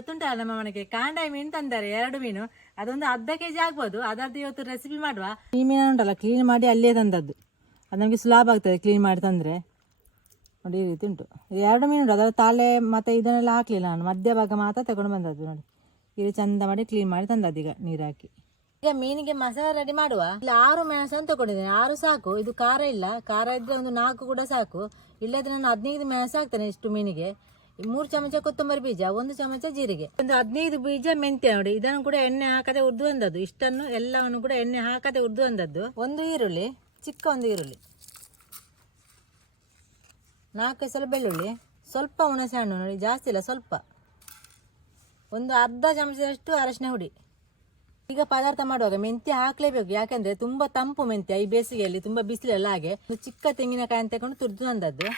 ಗೊತ್ತುಂಟಲ್ಲ ನಮ್ಮ ಮನೆಗೆ ಕಾಂಡ ಮೀನು ತಂದಾರೆ, ಎರಡು ಮೀನು. ಅದೊಂದು ಅರ್ಧ ಕೆ ಜಿ ಆಗ್ಬೋದು. ಅದರದ್ದು ಇವತ್ತು ರೆಸಿಪಿ ಮಾಡುವ. ಈ ಮೀನು ಉಂಟಲ್ಲ ಕ್ಲೀನ್ ಮಾಡಿ ಅಲ್ಲೇ ತಂದದ್ದು. ಅದು ನಮಗೆ ಸುಲಭ ಆಗ್ತದೆ ಕ್ಲೀನ್ ಮಾಡಿ ತಂದರೆ. ನೋಡಿ, ಈ ರೀತಿ ಉಂಟು. ಇದು ಎರಡು ಮೀನು ಉಂಟು. ಅದರ ತಾಳೆ ಮತ್ತು ಇದನ್ನೆಲ್ಲ ಹಾಕಲಿಲ್ಲ ನಾನು. ಮಧ್ಯ ಭಾಗ ಮಾತ್ರ ತಗೊಂಡು ಬಂದದ್ದು ನೋಡಿ. ಇಲ್ಲಿ ಚಂದ ಮಾಡಿ ಕ್ಲೀನ್ ಮಾಡಿ ತಂದದ್ದು ಈಗ ನೀರು ಹಾಕಿ. ಈಗ ಮೀನಿಗೆ ಮಸಾಲೆ ರೆಡಿ ಮಾಡುವ. ಇಲ್ಲಿ, ಆರು ಮೆಣಸನ್ನು ತಗೊಂಡಿದ್ದೇನೆ ಆರು ಸಾಕು. ಇದು ಖಾರ ಇಲ್ಲ. ಖಾರ ಇದ್ದರೆ ಒಂದು ನಾಲ್ಕು ಕೂಡ ಸಾಕು. ಇಲ್ಲದ್ರೆ ನಾನು ಹದಿನೈದು ಮೆಣಸು ಹಾಕ್ತೇನೆ ಇಷ್ಟು ಮೀನಿಗೆ. ಮೂರು ಚಮಚ ಕೊತ್ತಂಬರಿ ಬೀಜ, ಒಂದು ಚಮಚ ಜೀರಿಗೆ. ಒಂದು ಹದಿನೈದು ಬೀಜ ಮೆಂತ್ಯ ನೋಡಿ, ಇದನ್ನು ಕೂಡ ಎಣ್ಣೆ ಹಾಕದೆ ಉರ್ದು ಬಂದದ್ದು. ಇಷ್ಟನ್ನು ಎಲ್ಲವನ್ನು ಕೂಡ ಎಣ್ಣೆ ಹಾಕದೆ ಉರ್ದು ಬಂದದ್ದು. ಒಂದು ಈರುಳ್ಳಿ, ಚಿಕ್ಕ ಒಂದು ಈರುಳ್ಳಿ. ನಾಲ್ಕು ಸಲ ಬೆಳ್ಳುಳ್ಳಿ. ಸ್ವಲ್ಪ ಹುಣಸೆ ಹಣ್ಣು ನೋಡಿ, ಜಾಸ್ತಿ ಇಲ್ಲ, ಸ್ವಲ್ಪ. ಒಂದು ಅರ್ಧ ಚಮಚದಷ್ಟು ಅರಶಿನ ಹುಡಿ. ಈಗ ಪದಾರ್ಥ ಮಾಡುವಾಗ ಮೆಂತ್ಯ ಹಾಕ್ಲೇಬೇಕು. ಯಾಕಂದ್ರೆ ತುಂಬಾ ತಂಪು ಮೆಂತ್ಯ ಈ ಬೇಸಿಗೆಯಲ್ಲಿ, ತುಂಬಾ ಬಿಸಿಲೆಲ್ಲ, ಹಾಗೆ ಚಿಕ್ಕ ತೆಂಗಿನಕಾಯಿ ತಗೊಂಡು ತುರ್ದು ತಂದದ್ದು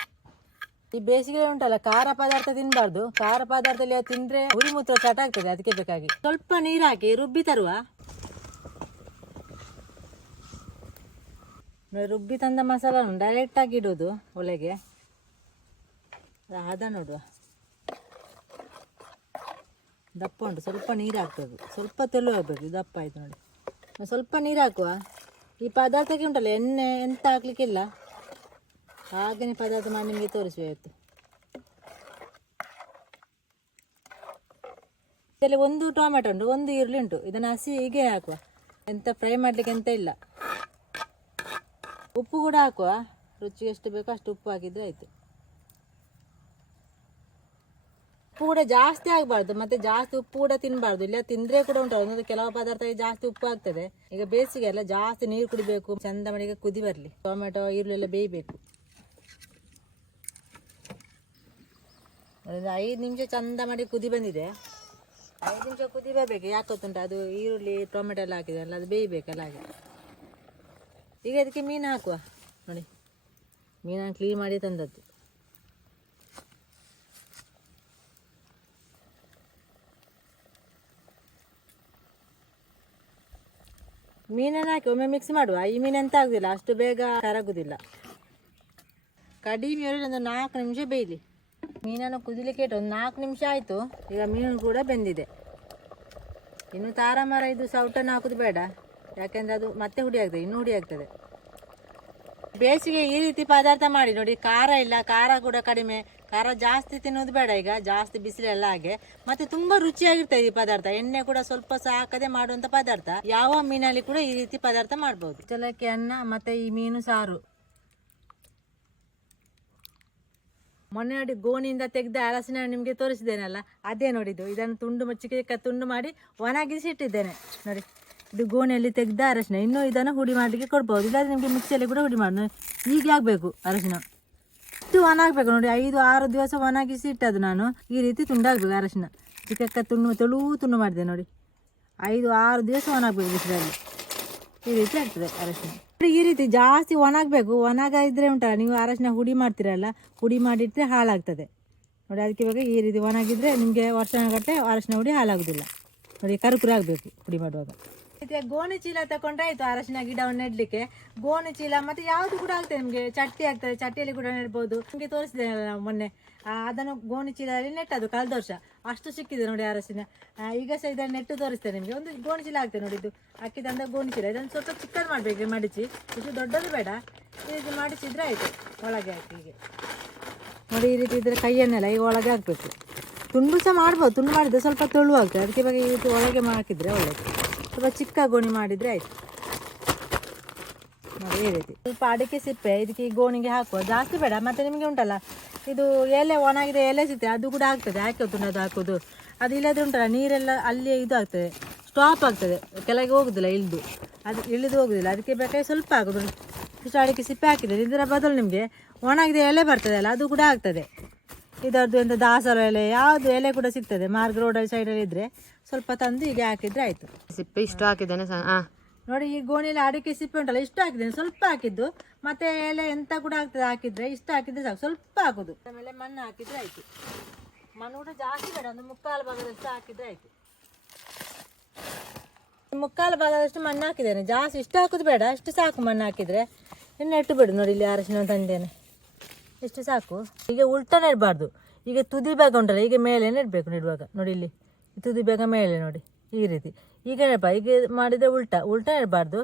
ಈ ಬೇಸಿಗೆ ಉಂಟಲ್ಲ, ಖಾರ ಪದಾರ್ಥ ತಿನ್ಬಾರ್ದು. ಖಾರ ಪದಾರ್ಥದಲ್ಲಿ ತಿಂದ್ರೆ ಉರಿ ಮೂತ್ರ ಆಗ್ತದೆ, ಅದಕ್ಕೆ ಬೇಕಾಗಿ. ಸ್ವಲ್ಪ ನೀರು ಹಾಕಿ, ರುಬ್ಬಿ ತರುವ. ರುಬ್ಬಿ ತಂದ ಮಸಾಲನ್ನು ಡೈರೆಕ್ಟ್ ಆಗಿ ಇಡೋದು ಒಲೆಗೆ. ಹದ ನೋಡುವ. ದಪ್ಪ ಉಂಟು, ಸ್ವಲ್ಪ ನೀರು ಹಾಕ್ತದೆ ಸ್ವಲ್ಪ ತೆಳು ಆಗಬೇಕು ದಪ್ಪ ಆಯ್ತು ನೋಡಿ. ಸ್ವಲ್ಪ ನೀರು ಹಾಕುವ. ಈ ಪದಾರ್ಥಕ್ಕೆ ಉಂಟಲ್ಲ, ಎಣ್ಣೆ ಎಂತ ಹಾಕ್ಲಿಕ್ಕಿಲ್ಲ. ಹಾಗೆಯೇ ಪದಾರ್ಥ ಮಾಡಿ ನಿಮಗೆ ತೋರಿಸುವ ಇವತ್ತು ಇದರಲ್ಲಿ ಒಂದು ಟೊಮೆಟೊ ಉಂಟು, ಒಂದು ಈರುಳ್ಳಿ ಉಂಟು. ಇದನ್ನು ಹಸಿ ಹೀಗೆ ಹಾಕುವ. ಎಂತ ಫ್ರೈ ಮಾಡಲಿಕ್ಕೆ ಎಂತ ಇಲ್ಲ. ಉಪ್ಪು ಕೂಡ ಹಾಕುವ. ರುಚಿಗೆ ಎಷ್ಟು ಬೇಕೋ ಅಷ್ಟು ಉಪ್ಪು ಹಾಕಿದ್ರೆ ಆಯಿತು. ಉಪ್ಪು ಕೂಡ ಜಾಸ್ತಿ ಆಗಬಾರ್ದು. ಮತ್ತೆ ಜಾಸ್ತಿ ಉಪ್ಪು ಕೂಡ ತಿನ್ನಬಾರ್ದು ಇಲ್ಲ, ತಿಂದ್ರೆ ಕೂಡ ಉಂಟು. ಒಂದೊಂದು ಕೆಲವು ಪದಾರ್ಥಕ್ಕೆ ಜಾಸ್ತಿ ಉಪ್ಪು ಆಗ್ತದೆ. ಈಗ ಬೇಸಿಗೆ ಎಲ್ಲ ಜಾಸ್ತಿ ನೀರು ಕುಡಿಬೇಕು. ಚಂದ ಮನೆಗೆ ಕುದಿ ಬರಲಿ. ಟೊಮೆಟೊ, ಈರುಳ್ಳಿ ಎಲ್ಲ ಬೇಯಬೇಕು. ಒಂದು ಐದು ನಿಮಿಷ ಚಂದ ಮಾಡಿ ಕುದಿ ಬಂದಿದೆ. ಐದು ನಿಮಿಷ ಕುದಿ ಬರಬೇಕು. ಯಾಕೆ ಗೊತ್ತುಂಟು? ಅದು ಈರುಳ್ಳಿ, ಟೊಮೆಟೊ ಎಲ್ಲ ಹಾಕಿದೆಲ್ಲ ಅದು ಬೇಯಬೇಕಲ್ಲ ಹಾಗೆ. ಈಗ ಅದಕ್ಕೆ ಮೀನು ಹಾಕುವ. ನೋಡಿ. ಮೀನನ್ನು ಕ್ಲೀನ್ ಮಾಡಿ ತಂದದ್ದು. ಮೀನನ್ನು ಹಾಕಿ ಒಮ್ಮೆ ಮಿಕ್ಸ್ ಮಾಡುವ. ಈ ಮೀನು ಎಂತ ಆಗುದಿಲ್ಲ. ಅಷ್ಟು ಬೇಗ ಕರಗುದಿಲ್ಲ. ಕಡಿಮೆ ಒಂದು ನಾಲ್ಕು ನಿಮಿಷ ಬೇಯಲಿ. ಮೀನನ್ನು ಕುದಿಲಿಕ್ಕೆ ಇಟ್ಟು ಒಂದು ನಾಲ್ಕು ನಿಮಿಷ ಆಯಿತು. ಈಗ ಮೀನು ಕೂಡ ಬೆಂದಿದೆ. ಇನ್ನು ತಾರಮರ ಇದು ಸೌಟನ್ನು ಹಾಕೋದು ಬೇಡ. ಯಾಕೆಂದರೆ ಅದು ಮತ್ತೆ ಹುಡಿ ಆಗ್ತದೆ, ಇನ್ನು ಹುಡಿ ಆಗ್ತದೆ. ಬೇಸಿಗೆ ಈ ರೀತಿ ಪದಾರ್ಥ ಮಾಡಿ ನೋಡಿ, ಖಾರ ಇಲ್ಲ, ಖಾರ ಕೂಡ ಕಡಿಮೆ. ಖಾರ ಜಾಸ್ತಿ ತಿನ್ನೋದು ಬೇಡ ಈಗ, ಜಾಸ್ತಿ ಬಿಸಿಲೆಲ್ಲ ಹಾಗೆ. ಮತ್ತೆ ತುಂಬ ರುಚಿಯಾಗಿರ್ತದೆ ಈ ಪದಾರ್ಥ. ಎಣ್ಣೆ ಕೂಡ ಸ್ವಲ್ಪ ಸಹ ಹಾಕದೆ ಮಾಡುವಂಥ ಪದಾರ್ಥ. ಯಾವ ಮೀನಲ್ಲಿ ಕೂಡ ಈ ರೀತಿ ಪದಾರ್ಥ ಮಾಡ್ಬೋದು. ಚಲಕ್ಕೆ ಅನ್ನ, ಮತ್ತೆ ಈ ಮೀನು ಸಾರು. ಮೊನ್ನೆ ನೋಡಿ ಗೋಣಿಯಿಂದ ತೆಗೆದ ಹಲಸಿನ ಹಣ್ಣು ನಿಮಗೆ ತೋರಿಸಿದ್ದೇನಲ್ಲ, ಅದೇ ನೋಡಿದ್ದು. ಇದನ್ನು ತುಂಡು ಚಿಕ್ಕ ಚಿಕ್ಕ ತುಂಡು ಮಾಡಿ ಒಣಗಿಸಿ ಇಟ್ಟಿದ್ದೇನೆ. ನೋಡಿ, ಇದು ಗೋಣಿಯಲ್ಲಿ ತೆಗೆದ ಅರಶಿನ. ಇನ್ನೂ ಇದನ್ನು ಹುಡಿ ಮಾಡಲಿಕ್ಕೆ ಕೊಡ್ಬೋದು. ಇಲ್ಲಾದ್ರೆ ನಿಮಗೆ ಮಿಕ್ಸಿಯಲ್ಲಿ ಕೂಡ ಹುಡಿ ಮಾಡಿ ಹೀಗೆ ಆಗಬೇಕು ಅರಶಿನ. ಇದು ಒಣಗಬೇಕು. ನೋಡಿ, ಐದು, ಆರು ದಿವಸ ಒಣಗಿಸಿ ಇಟ್ಟದ್ದು ನಾನು. ಈ ರೀತಿ ತುಂಡಾಗಬೇಕು ಅರಶಿನ. ಚಿಕ್ಕ ಚಿಕ್ಕ ತುಂಡು, ತೆಳು ತುಂಡು ಮಾಡಿದೆ ನೋಡಿ. ಐದು, ಆರು ದಿವಸ ಒಣಗಬೇಕು ಬಿಸಿಲಲ್ಲಿ. ಈ ರೀತಿ ಆಗ್ತದೆ ಅರಶಿನ. ಈ ರೀತಿ ಜಾಸ್ತಿ ಒಣಗಬೇಕು. ಒಣಗ ಇದ್ರೆ ಉಂಟಲ್ಲ, ನೀವು ಅರಶಿನ ಹುಡಿ ಮಾಡ್ತೀರಲ್ಲ, ಹುಡಿ ಮಾಡಿಟ್ರೆ ಹಾಳಾಗ್ತದೆ. ನೋಡಿ, ಅದಕ್ಕೆ ಇವಾಗ ಈ ರೀತಿ ಒಣಗಿದ್ರೆ ನಿಮಗೆ ವರ್ಷಗಟ್ಟೆ ಅರಶಿನ ಹುಡಿ ಹಾಳಾಗೋದಿಲ್ಲ. ನೋಡಿ ಕರುಕುರು ಆಗಬೇಕು ಹುಡಿ ಮಾಡುವಾಗ. ಗೋಣಿ ಚೀಲ ತಗೊಂಡ್ರೆ ಆಯ್ತು ಅರಶಿನ ಗಿಡವನ್ನು ನೆಡ್ಲಿಕ್ಕೆ. ಗೋಣಿ ಚೀಲ ಮತ್ತೆ ಯಾವುದು ಕೂಡ ಆಗ್ತದೆ ನಿಮಗೆ. ಚಟ್ಟಿ ಆಗ್ತದೆ ಚಟ್ಟಿಯಲ್ಲಿ ಕೂಡ ನೆಡ್ಬೋದು. ನಿಮಗೆ ತೋರಿಸಿದೆ ನಾವು ಮೊನ್ನೆ. ಅದನ್ನು ಗೋಣಿ ಚೀಲದಲ್ಲಿ ನೆಟ್ಟದು ಕಳೆದ ವರ್ಷ ಅಷ್ಟು ಸಿಕ್ಕಿದೆ ನೋಡಿ ಅರಸಿನ ಈಗ ಸಹ ಇದನ್ನು ನೆಟ್ಟು ತೋರಿಸ್ತೇನೆ ನಿಮಗೆ. ಒಂದು ಗೋಣಿ ಚೀಲ ಆಗ್ತದೆ ನೋಡಿದ್ದು ಇದು. ಅಕ್ಕಿ ತಂದ ಗೋಣಿ ಚೀಲ. ಇದನ್ನು ಸ್ವಲ್ಪ ಚಿಕ್ಕದು ಮಾಡಬೇಕು ಮಡಿಚಿ. ಇದು ದೊಡ್ಡದು ಬೇಡ. ಈ ರೀತಿ ಮಡಿಚಿದ್ರೆ ಆಯಿತು. ಒಳಗೆ ಹಾಕಿ ಹೀಗೆ. ನೋಡಿ ಈ ರೀತಿ ಇದ್ರೆ ಕೈಯನ್ನೆಲ್ಲ ಈಗ ಒಳಗೆ ಹಾಕಬೇಕು. ತುಂಡು ಸಹ ಮಾಡ್ಬೋದು. ತುಂಡು ಮಾಡಿದ್ರೆ ಸ್ವಲ್ಪ ತುಳು ಆಗ್ತದೆ ಅದಕ್ಕೆ ಬಗ್ಗೆ ಈ ರೀತಿ ಒಳಗೆ ಹಾಕಿದ್ರೆ ಒಳ್ಳೆಯದು ಸ್ವಲ್ಪ ಚಿಕ್ಕ ಗೋಣಿ ಮಾಡಿದರೆ ಆಯಿತು. ಈ ರೀತಿ. ಸ್ವಲ್ಪ ಅಡಿಕೆ ಸಿಪ್ಪೆ, ಇದಕ್ಕೆ ಗೋಣಿಗೆ ಹಾಕುವ. ಜಾಸ್ತಿ ಬೇಡ, ಮತ್ತೆ ನಿಮಗೆ ಉಂಟಲ್ಲ? ಇದು ಎಲೆ ಒಣಗಿದ, ಎಲೆ ಸಿಗ್ತದೆ ಅದು ಕೂಡ ಆಗ್ತದೆ. ಯಾಕೆ ಅದು ಹಾಕೋದು ಅದು ಇಲ್ಲದ್ರೆ ಉಂಟಲ್ಲ, ನೀರೆಲ್ಲ ಅಲ್ಲಿ ಇದು ಆಗ್ತದೆ. ಸ್ಟಾಪ್ ಆಗ್ತದೆ. ಕೆಳಗೆ ಹೋಗುದಿಲ್ಲ, ಇಳಿದು. ಅದು ಇಳಿದು ಹೋಗುದಿಲ್ಲ. ಅದಕ್ಕೆ ಬೇಕಾದ್ರೆ ಸ್ವಲ್ಪ ಹಾಕೋದು. ಇಷ್ಟು ಅಡಿಕೆ ಸಿಪ್ಪೆ ಹಾಕಿದರೆ, ಇದರ ಬದಲು ನಿಮಗೆ ಒಣಗಿದ, ಎಲೆ ಬರ್ತದೆ ಅಲ್ಲ ಅದು ಕೂಡ ಆಗ್ತದೆ. ಇದರದ್ದು ಎಂತ ದಾಸರ ಎಲೆ ಯಾವುದು ಎಲೆ ಕೂಡ ಸಿಗ್ತದೆ. ಮಾರ್ಗ ರೋಡಲ್ಲಿ ಸೈಡಲ್ಲಿ ಇದ್ದರೆ ಸ್ವಲ್ಪ ತಂದು ಹೀಗೆ ಹಾಕಿದ್ರೆ ಆಯ್ತು. ಸಿಪ್ಪೆ ಇಷ್ಟು ಹಾಕಿದ್ದೇನೆ ಹಾ ನೋಡಿ ಈ ಗೋಣಿಯಲ್ಲಿ ಅಡಿಕೆ ಸಿಪ್ಪೆ ಉಂಟಲ್ಲ ಇಷ್ಟು ಹಾಕಿದ್ದೇನೆ ಸ್ವಲ್ಪ ಹಾಕಿದ್ದು. ಮತ್ತೆ ಎಲೆ ಎಂತ ಕೂಡ ಆಗ್ತದೆ ಹಾಕಿದ್ರೆ ಇಷ್ಟು ಹಾಕಿದ್ರೆ ಸಾಕು ಸ್ವಲ್ಪ ಹಾಕುದು. ಆಮೇಲೆ ಮಣ್ಣು ಹಾಕಿದ್ರೆ ಆಯ್ತು. ಮಣ್ಣು ಕೂಡ ಜಾಸ್ತಿ ಬೇಡ ಒಂದು ಮುಕ್ಕಾಲು ಭಾಗದಷ್ಟು ಹಾಕಿದ್ರೆ ಆಯ್ತು. ಮುಕ್ಕಾಲು ಭಾಗದಷ್ಟು ಮಣ್ಣು ಹಾಕಿದ್ದೇನೆ ಜಾಸ್ತಿ ಇಷ್ಟು ಹಾಕುದು ಬೇಡ ಅಷ್ಟು ಸಾಕು ಮಣ್ಣು ಹಾಕಿದ್ರೆ. ಇನ್ನು ಇಟ್ಟು ಬಿಡು ನೋಡಿ ಇಲ್ಲಿ ಅರಶಿನ ತಂದೇನೆ. ಇಷ್ಟು ಸಾಕು. ಈಗ ಉಲ್ಟಾ ನೆಡಬಾರ್ದು ಈಗ ತುದಿ ಭಾಗ ಉಂಟಲ್ಲ, ಈಗ ಮೇಲೆ ನೆಡಬೇಕು ನೆಡುವಾಗ? ನೋಡಿ ಇಲ್ಲಿ. ತುದಿ ಬೇಗ ಮೇಲೆ ನೋಡಿ, ಈ ರೀತಿ. ಈಗ ನೆನಪ ಈಗ ಮಾಡಿದರೆ ಉಲ್ಟಾ. ಉಲ್ಟಾ ಇರಬಾರ್ದು.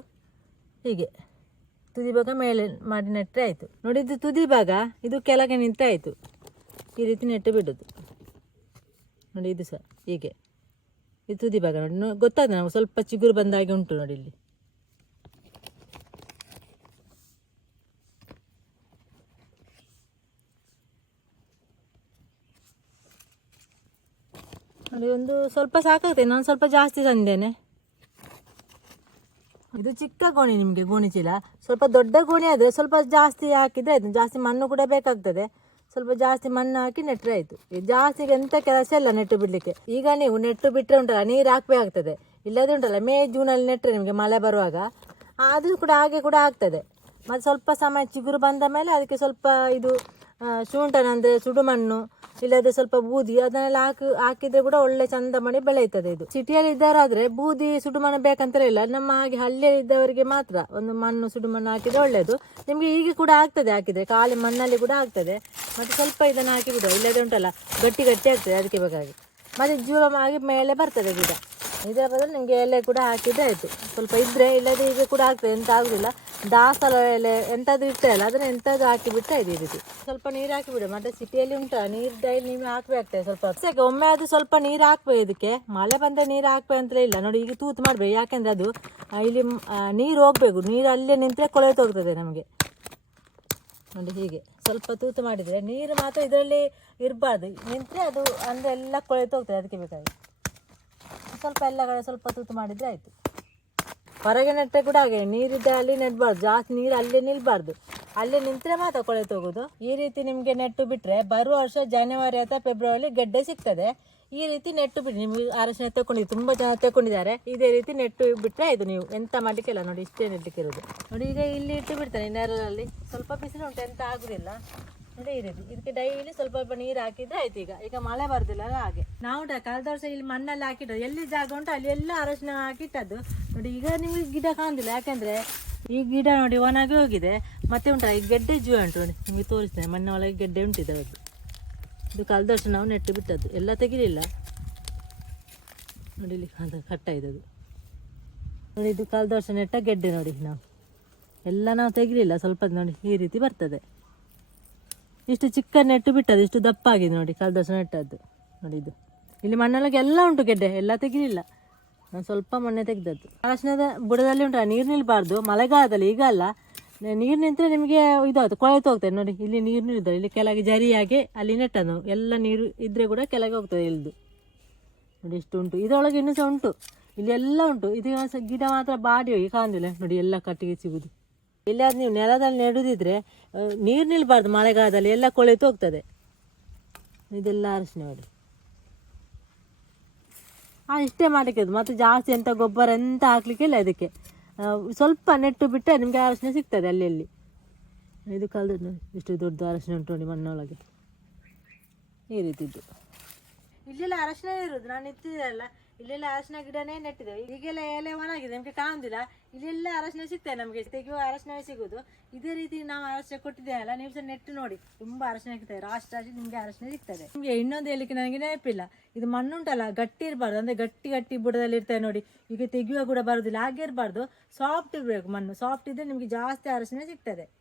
ಹೀಗೆ. ತುದಿ ಭಾಗ ಮೇಲೆ ಮಾಡಿ ನೆಟ್ಟರೆ ಆಯಿತು. ನೋಡಿ, ಇದು ತುದಿ ಭಾಗ ಇದು ಕೆಳಗೆ ನಿಂತ ಆಯಿತು. ಈ ರೀತಿ ನೆಟ್ಟು ಬಿಡೋದು. ನೋಡಿ, ಇದು ಸಹ ಹೀಗೆ. ಇದು ತುದಿ ಭಾಗ ನೋಡಿ ಗೊತ್ತಾಗ್ತದೆ ನಮಗೆ, ಸ್ವಲ್ಪ ಚಿಗುರು ಬಂದಾಗೆ ಉಂಟು ನೋಡಿ ಇಲ್ಲಿ. ನೋಡಿ ಒಂದು ಸ್ವಲ್ಪ ಸಾಕಾಗ್ತದೆ ನಾನು ಸ್ವಲ್ಪ ಜಾಸ್ತಿ ತಂದೇನೆ. ಇದು ಚಿಕ್ಕ ಗೋಣಿ ನಿಮಗೆ, ಗೋಣಿ ಚೀಲ. ಸ್ವಲ್ಪ ದೊಡ್ಡ ಗೋಣಿ ಆದರೆ ಸ್ವಲ್ಪ ಜಾಸ್ತಿ ಹಾಕಿದರೆ ಆಯಿತು. ಜಾಸ್ತಿ ಮಣ್ಣು ಕೂಡ ಬೇಕಾಗ್ತದೆ. ಸ್ವಲ್ಪ ಜಾಸ್ತಿ ಮಣ್ಣು ಹಾಕಿ ನೆಟ್ಟರೆ ಆಯಿತು. ಜಾಸ್ತಿ ಎಂಥ ಕೆಲಸ ಇಲ್ಲ ನೆಟ್ಟು ಬಿಡಲಿಕ್ಕೆ. ಈಗ ನೀವು ನೆಟ್ಟು ಬಿಟ್ಟರೆ ಉಂಟಲ್ಲ, ನೀರು ಹಾಕಬೇಕಾಗ್ತದೆ ಇಲ್ಲದೇ ಉಂಟಲ್ಲ, ಮೇ, ಜೂನಲ್ಲಿ ನೆಟ್ಟರೆ ನಿಮಗೆ ಮಳೆ ಬರುವಾಗ. ಅದು ಕೂಡ ಹಾಗೆ ಕೂಡ ಆಗ್ತದೆ. ಮತ್ತು ಸ್ವಲ್ಪ ಸಮಯ ಚಿಗುರು ಬಂದ ಮೇಲೆ ಅದಕ್ಕೆ ಸ್ವಲ್ಪ ಇದು ಶುಂಠನ ಅಂದರೆ ಸುಡುಮಣ್ಣು ಇಲ್ಲದೆ ಸ್ವಲ್ಪ ಬೂದಿ, ಅದನ್ನೆಲ್ಲ ಹಾಕಿ, ಹಾಕಿದ್ರೆ ಕೂಡ ಒಳ್ಳೆ ಚಂದ ಮಾಡಿ ಬೆಳೆಯುತ್ತದೆ ಇದು. ಸಿಟಿಯಲ್ಲಿ ಇದ್ದವರಾದ್ರೆ ಬೂದಿ ಸುಡುಮಣ್ಣು ಬೇಕಂತ ಇಲ್ಲ, ನಮ್ಮ ಹಾಗೆ ಹಳ್ಳಿಯಲ್ಲಿ ಇದ್ದವರಿಗೆ ಮಾತ್ರ ಒಂದು ಮಣ್ಣು ಸುಡುಮಣ್ಣು ಹಾಕಿದ್ರೆ ಒಳ್ಳೆಯದು ನಿಮಗೆ ಈಗ ಕೂಡ ಆಗ್ತದೆ ಹಾಕಿದ್ರೆ ಖಾಲಿ ಮಣ್ಣಲ್ಲಿ ಕೂಡ ಆಗ್ತದೆ. ಮತ್ತು ಸ್ವಲ್ಪ ಇದನ್ನು ಹಾಕಿ ಬಿಡುವ ಇಲ್ಲದೆ ಉಂಟಲ್ಲ, ಗಟ್ಟಿ ಗಟ್ಟಿ ಆಗ್ತದೆ ಅದಕ್ಕೆ ಬೇಕಾಗಿ. ಮತ್ತು ಜೀವ ಆಗಿ ಮೇಲೆ ಬರ್ತದೆ ಗಿಡ. ಇದರ ಬದಲು ನಿಮಗೆ ಎಲೆ ಕೂಡ ಹಾಕಿದ್ರೆ ಆಯಿತು. ಸ್ವಲ್ಪ ಇದ್ದರೆ ಇಲ್ಲದೆ ಈಗ ಕೂಡ ಆಗ್ತದೆ, ಎಂತ ಆಗುದಿಲ್ಲ. ದಾಸಲ ಎಲೆ ಎಂತಾದ್ರೂ ಇರ್ತಲ್ಲ ಅದನ್ನ ಎಂತಾದ್ರೂ ಹಾಕಿ ಬಿಡ್ತಾ ಇದೆ. ಈ ಸ್ವಲ್ಪ ನೀರು ಹಾಕಿ ಬಿಡು, ಮತ್ತೆ ಸಿಟಿಯಲ್ಲಿ ಉಂಟಾ, ನೀರು ಡೈಲಿ ನೀವು ಹಾಕಬೇಕಾಗ್ತದೆ ಸ್ವಲ್ಪ. ಸೆಕೆ ಒಮ್ಮೆ ಅದು ಸ್ವಲ್ಪ ನೀರು ಹಾಕ್ಬೇಕು ಇದಕ್ಕೆ. ಮಳೆ ಬಂದರೆ ನೀರು ಹಾಕ್ಬೇಕು ಅಂತಲೇ ಇಲ್ಲ, ನೋಡಿ ಈಗ ತೂತು ಮಾಡಬೇಕು, ಯಾಕೆಂದ್ರೆ ಅದು ಇಲ್ಲಿ ನೀರು ಹೋಗಬೇಕು ನೀರು ಅಲ್ಲೇ ನಿಂತರೆ ಕೊಳೆತು ಹೋಗ್ತದೆ ನಮಗೆ. ನೋಡಿ ಹೀಗೆ, ಸ್ವಲ್ಪ ತೂತು ಮಾಡಿದರೆ ನೀರು ಮಾತ್ರ ಇದರಲ್ಲಿ ಇರಬಾರ್ದು. ನಿಂತರೆ ಅದು ಅಂದರೆ ಎಲ್ಲ ಕೊಳೆತು ಹೋಗ್ತದೆ ಅದಕ್ಕೆ ಬೇಕಾಗಿ. ಸ್ವಲ್ಪ ಎಲ್ಲ ಕಡೆ ಸ್ವಲ್ಪ ತೂತು ಮಾಡಿದರೆ ಆಯಿತು. ಹೊರಗೆ ನೆಟ್ಟೆ ಕೂಡ ಹಾಗೆ ನೀರಿದ್ದರೆ ಅಲ್ಲಿ ನೆಡಬಾರ್ದು, ಜಾಸ್ತಿ ನೀರು ಅಲ್ಲೇ ನಿಲ್ಬಾರ್ದು. ಅಲ್ಲೇ ನಿಂತರೆ ಮಾತ್ರ ಕೊಳೆ ಹೋಗೋದು ಈ ರೀತಿ ನಿಮಗೆ ನೆಟ್ಟು ಬಿಟ್ಟರೆ ಬರುವ ವರ್ಷ ಜನವರಿ ಅಥವಾ ಫೆಬ್ರವರಿ ಗೆಡ್ಡೆ ಸಿಗ್ತದೆ. ಈ ರೀತಿ ನೆಟ್ಟು ಬಿಡಿ. ನಿಮಗೆ ಅರಶಿನ ತಗೊಂಡಿದ್ದು ತುಂಬ ಜನ ತಗೊಂಡಿದ್ದಾರೆ ಇದೇ ರೀತಿ ನೆಟ್ಟು ಬಿಟ್ಟರೆ ಇದು ನೀವು ಎಂತ ಮಾಡಲಿಕ್ಕಿಲ್ಲ ನೋಡಿ, ಇಷ್ಟೇ ನೆಟ್ಟಕ್ಕೆ ಇರೋದು ನೋಡಿ, ಈಗ ಇಲ್ಲಿ ಇಟ್ಟು ಬಿಡ್ತಾರೆ ನೆರಳಲ್ಲಿ ಸ್ವಲ್ಪ ಬಿಸಿಲು ಉಂಟು, ಎಂತ ಆಗುದಿಲ್ಲ. ಈ ರೀತಿ ಇದಕ್ಕೆ ಡೈಲಿ ಸ್ವಲ್ಪ ಸ್ವಲ್ಪ ನೀರು ಹಾಕಿದ್ರೆ ಆಯ್ತು ಈಗ. ಈಗ ಮಳೆ ಬರುದಿಲ್ಲ ಹಾಗೆ. ನಾವು ಕಳೆದ ವರ್ಷ ಇಲ್ಲಿ ಮಣ್ಣಲ್ಲಿ ಹಾಕಿದ್ದು. ಎಲ್ಲಿ ಜಾಗ ಉಂಟು ಅಲ್ಲಿ ಎಲ್ಲ ಅರಶಿನ ಹಾಕಿಟ್ಟದ್ದು. ನೋಡಿ ಈಗ ನಿಮಗೆ ಗಿಡ ಕಾಣುದಿಲ್ಲ. ಯಾಕಂದ್ರೆ ಈ ಗಿಡ ನೋಡಿ ಒಣಗಿ ಹೋಗಿದೆ. ಮತ್ತೆ ಉಂಟು ಈ ಗೆಡ್ಡೆ ಜೀವ ಉಂಟು ನೋಡಿ. ನಿಮಗೆ ತೋರಿಸ್ತೇನೆ. ಮಣ್ಣ ಒಳಗೆ ಗೆಡ್ಡೆ ಉಂಟಿದೆ ಅದು ಇದು ಕಳೆದ ವರ್ಷ ನಾವು ನೆಟ್ಟು ಬಿಟ್ಟದ್ದು. ಎಲ್ಲ ತೆಗಿಲಿಲ್ಲ. ನೋಡಿ ಇಲ್ಲಿ ಅದು ಕಟ್ಟ ಇದ್ದದು ನೋಡಿ ಇದು ಕಳೆದ ವರ್ಷ ನೆಟ್ಟ ಗೆಡ್ಡೆ ನೋಡಿ ನಾವು. ಎಲ್ಲ ನಾವು ತೆಗಿಲಿಲ್ಲ. ಸ್ವಲ್ಪ ನೋಡಿ ಈ ರೀತಿ ಬರ್ತದೆ. ಇಷ್ಟು ಚಿಕ್ಕ ನೆಟ್ಟು ಬಿಟ್ಟದ್ದು, ಇಷ್ಟು ದಪ್ಪ ಆಗಿದೆ ನೋಡಿ ಕಲ್ದಸ ನೆಟ್ಟದ್ದು. ನೋಡಿ ಇದು. ಇಲ್ಲಿ ಮಣ್ಣೊಳಗೆ ಎಲ್ಲ ಉಂಟು ಗೆಡ್ಡೆ, ಎಲ್ಲ ತೆಗಿಲಿಲ್ಲ. ನಾನು ಸ್ವಲ್ಪ ಮೊನ್ನೆ ತೆಗೆದದ್ದು. ಅರಶಿನದ ಬುಡದಲ್ಲಿ ಉಂಟು ನೀರು ನಿಲ್ಬಾರ್ದು. ಮಳೆಗಾಲದಲ್ಲಿ ಈಗ ಅಲ್ಲ ನೀರು ನಿಂತರೆ ನಿಮಗೆ ಇದಾಯ್ತು ಕೊಳೆತು ಹೋಗ್ತದೆ ನೋಡಿ. ಇಲ್ಲಿ ನೀರು ನಿಲ್ಲಿದ್ದಾರೆ ಇಲ್ಲಿ ಕೆಳಗೆ ಜರಿಯಾಗಿ ಅಲ್ಲಿ ನೆಟ್ಟನು ಎಲ್ಲ ನೀರು ಇದ್ರೆ ಕೂಡ ಕೆಳಗೆ ಹೋಗ್ತದೆ ಇಲ್ದು. ನೋಡಿ ಇಷ್ಟು ಉಂಟು. ಇದರೊಳಗೆ ಇನ್ನೂ ಸಹ ಉಂಟು. ಇಲ್ಲಿ ಎಲ್ಲ ಉಂಟು. ಇದು ಗಿಡ ಮಾತ್ರ ಬಾಡಿ ಹೋಗಿ ಕಾಣುದಿಲ್ಲ ನೋಡಿ ಎಲ್ಲ ಕಟ್ಟಿಗೆ ಸಿಗುದು ಎಲ್ಲಿಯಾದ್ರೂ ನೀವು ನೆಲದಲ್ಲಿ ನೆಡುದಿದ್ರೆ ನೀರು ನಿಲ್ಬಾರ್ದು ಮಳೆಗಾಲದಲ್ಲಿ, ಎಲ್ಲ ಕೊಳೆತು ಹೋಗ್ತದೆ. ಇದೆಲ್ಲ ಅರಶಿನ ನೋಡಿ ಹಾಂ ಇಷ್ಟೇ ಮಾಡಲಿಕ್ಕೆ ಅದು. ಮತ್ತು ಜಾಸ್ತಿ ಎಂಥ ಗೊಬ್ಬರ ಎಂತ ಹಾಕ್ಲಿಕ್ಕೆ ಇಲ್ಲ ಇದಕ್ಕೆ. ಸ್ವಲ್ಪ ನೆಟ್ಟು ಬಿಟ್ಟರೆ ನಿಮಗೆ ಅರಶಿನ ಸಿಗ್ತದೆ ಅಲ್ಲಿ ಅಲ್ಲಿ ಇದು ಕಲ್ದು ನೋಡಿ ಇಷ್ಟು ದೊಡ್ಡ ಅರಶಿನ ಉಂಟು ನೋಡಿ ಮಣ್ಣೊಳಗೆ. ಈ ರೀತಿದ್ದು. ಇಲ್ಲೆಲ್ಲ ಅರಶಿನ ಇರೋದು, ನಾನು ಇತ್ತಿದ್ದಲ್ಲ ಇಲ್ಲೆಲ್ಲ ಅರಶಿನ ಗಿಡನೇ ನೆಟ್ಟಿದೆ ಈಗೆಲ್ಲ ಎಲೆ ಒಣಗಿದೆ ನಮಗೆ ಕಾಣುದಿಲ್ಲ. ಇಲ್ಲೆಲ್ಲ ಅರಶಿನ ಸಿಗ್ತದೆ ನಮಗೆ, ತೆಗೆಯುವ ಅರಶಿನವೇ ಸಿಗುವುದು. ಇದೇ ರೀತಿ ನಾವು ಅರಶಿನ ಕೊಟ್ಟಿದ್ದೇವಲ್ಲ, ನೀವು ಸಹ ನೆಟ್ಟು ನೋಡಿ. ತುಂಬಾ ಅರಶಿನ ಸಿಗ್ತದೆ, ರಾಶಿ ರಾಶಿ ನಿಮಗೆ ಅರಶಿನ ಸಿಗ್ತದೆ. ನಿಮಗೆ ಇನ್ನೊಂದು ಹೇಳಿಕೆ ನನಗೆ ನೆನಪಿಲ್ಲ. ಇದು ಮಣ್ಣುಂಟಲ್ಲ, ಗಟ್ಟಿ ಇರಬಾರ್ದು. ಅಂದ್ರೆ ಗಟ್ಟಿ ಗಟ್ಟಿ ಬುಡದಲ್ಲಿ ಇರ್ತದೆ ನೋಡಿ. ಈಗ ತೆಗೆಯುವ ಕೂಡ ಬರುದಿಲ್ಲ, ಹಾಗೆ ಇರಬಾರ್ದು. ಸಾಫ್ಟ್ ಇರಬೇಕು ಮಣ್ಣು. ಸಾಫ್ಟ್ ಇದ್ರೆ ನಿಮಗೆ ಜಾಸ್ತಿ ಅರಶಿನ ಸಿಗ್ತದೆ.